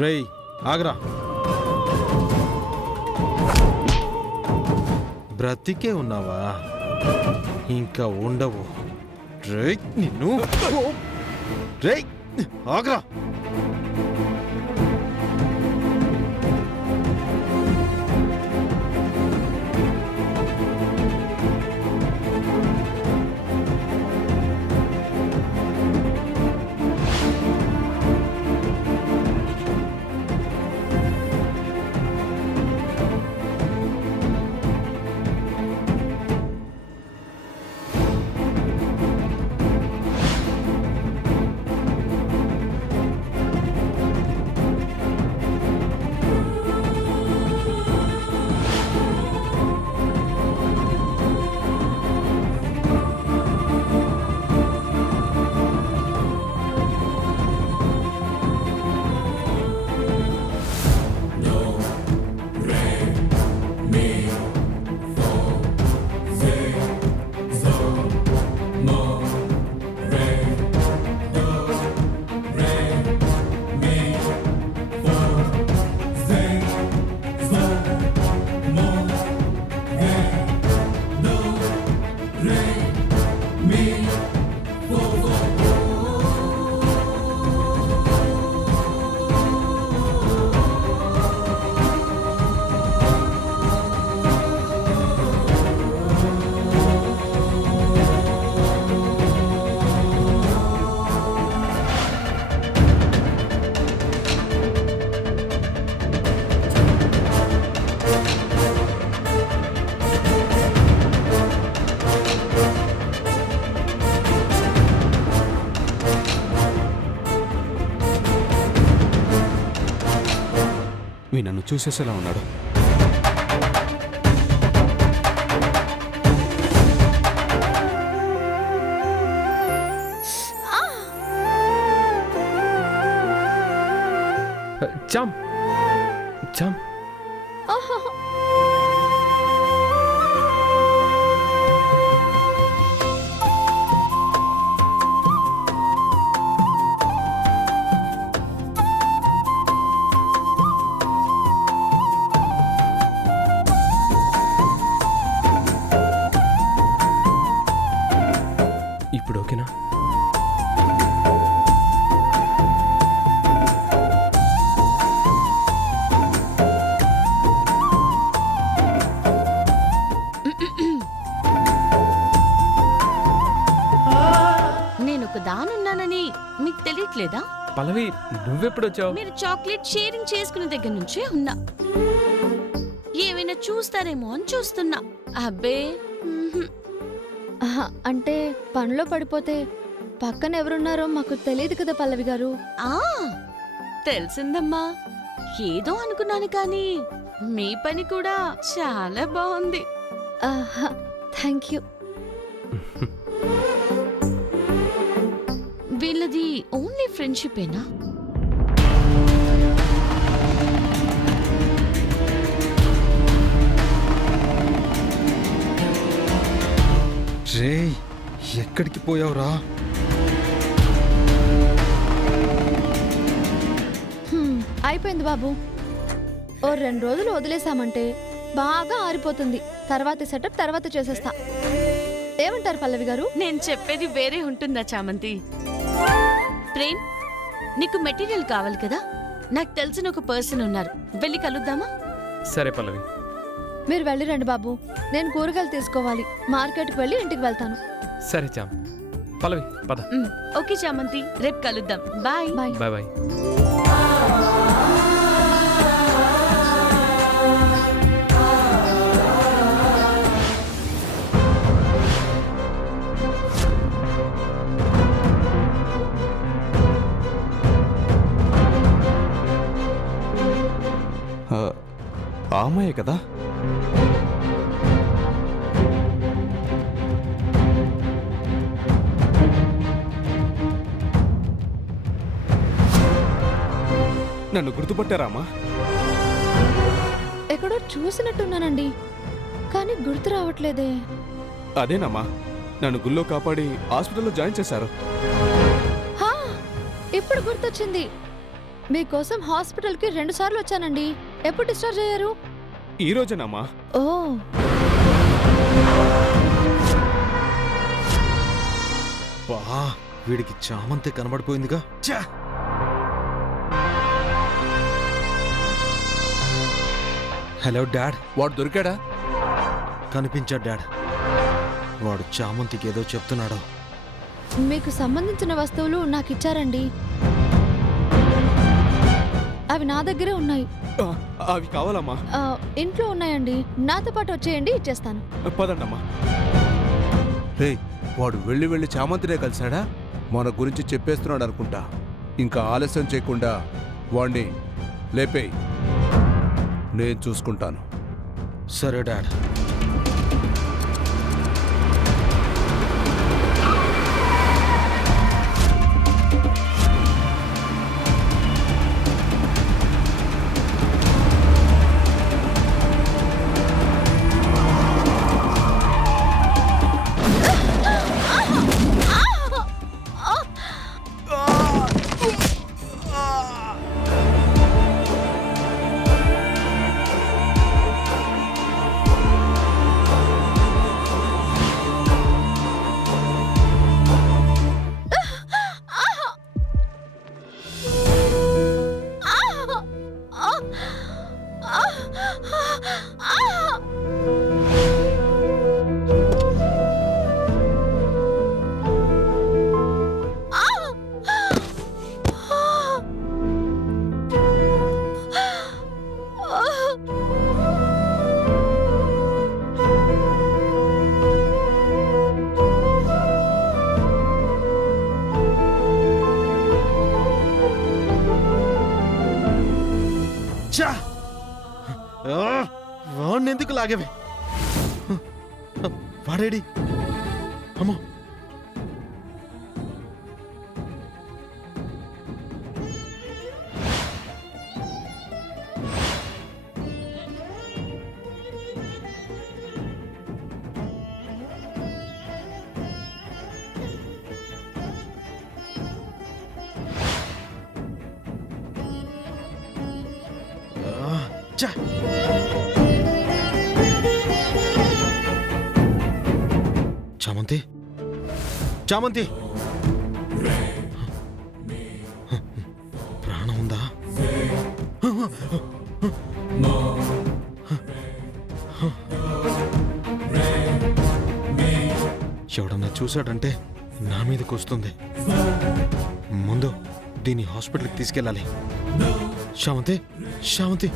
రేయ్ ఆగ్రా, బ్రతికే ఉన్నావా? ఇంకా ఉండవు. రేయ్ నిన్ను, రేయ్ ఆగ్రా. నన్ను చూసేసేలా ఉన్నాడు. చామ్ చామ్ ఇప్పుడు ఓకేనా? నేను ఒక దానున్నానని మీకు తెలియట్లేదా? పల్లవి నువ్వెప్పుడు వచ్చావు? మీరు చాక్లెట్ షేరింగ్ చేసుకునే దగ్గర నుంచే ఉన్నా. ఏమైనా చూస్తారేమో అని చూస్తున్నా. అబ్బే అంటే పనిలో పడిపోతే పక్కన ఎవరున్నారో మాకు తెలియదు కదా పల్లవి గారు. తెలిసిందమ్మా. ఏదో అనుకున్నాను కానీ మీ పని కూడా చాలా బాగుంది. Thank you. వీళ్ళది ఓన్లీ ఫ్రెండ్షిపేనా? రేయ్ ఎక్కడికి పోయావురా? అయిపోయింది బాబు. ఓ 2 రోజులు వదిలేసామంటే బాగా ఆరిపోతుంది. తర్వాత సెటప్ తర్వాత చేసేస్తా. ఏమంటారు పల్లవి గారు? నేను చెప్పేది వేరే ఉంటుందా చామంతి? ప్రేమ్, నీకు మెటీరియల్ కావాలి కదా? నాకు తెలిసిన ఒక పర్సన్ ఉన్నారు, వెళ్ళి కలుద్దామా? సరే పల్లవి. మీరు వెళ్ళి రండి బాబు. నేను కూరగాయలు తీసుకోవాలి. మార్కెట్కి వెళ్ళి ఇంటికి వెళ్తాను. సరే చామ్. పల్లవి పద. ఓకే చామంతి, రేపు కలుద్దాం. Bye bye bye bye. ఆ అమ్మాయే కదా? నన్ను గుర్తుపట్టారామా? ఎక్కడో చూసినట్టున్నానండి, కానీ గుర్తు రావట్లేదే. అదేనమ్మా, నన్ను గుళ్ళో కాపాడి హాస్పిటల్లో జాయిన్ చేశారు. ఇప్పుడు గుర్తొచ్చింది. మీకోసం హాస్పిటల్కి 2 సార్లు వచ్చానండి. ఎప్పుడు డిశ్చార్జ్ అయ్యారు? ఈ రోజేనమ్మా. ఓ, బా వీడికి చామంతి కనబడిపోయిందిగా. ఛా! Hello dad. వాడు దొరికాడా? కనిపించాడు డాడ్. వాడు చామంతికి ఏదో చెప్తున్నాడు. మీకు సంబంధించిన వస్తువులు నాకు ఇచ్చారండి. అవి నా దగ్గరే ఉన్నాయి. ఆ, అవి కావాలమ్మా. ఇంట్లో ఉన్నాయండి. నాతో పాటు వచ్చేయండి, ఇచ్చేస్తాను. పదండమ్మా. రే, వాడు వెళ్ళి వెళ్ళి చామంతినే కలిశాడా? మన గురించి చెప్పేస్తున్నాడు అనుకుంటా. ఇంకా ఆలస్యం చేయకుండా వాణ్ణి లేపేయ్, నేను చూసుకుంటాను. సరే డాడ్. ఛా! వాడిని ఎందుకు లాగేవి? వాడేడి? అమ్మో, ఛా! చామంతి, చామంతి, ప్రాణం ఉందా? ఎవడన్నా చూశాడంటే నా మీదకి వస్తుంది. ముందు దీన్ని హాస్పిటల్కి తీసుకెళ్ళాలి. శామంతి, శామంతి.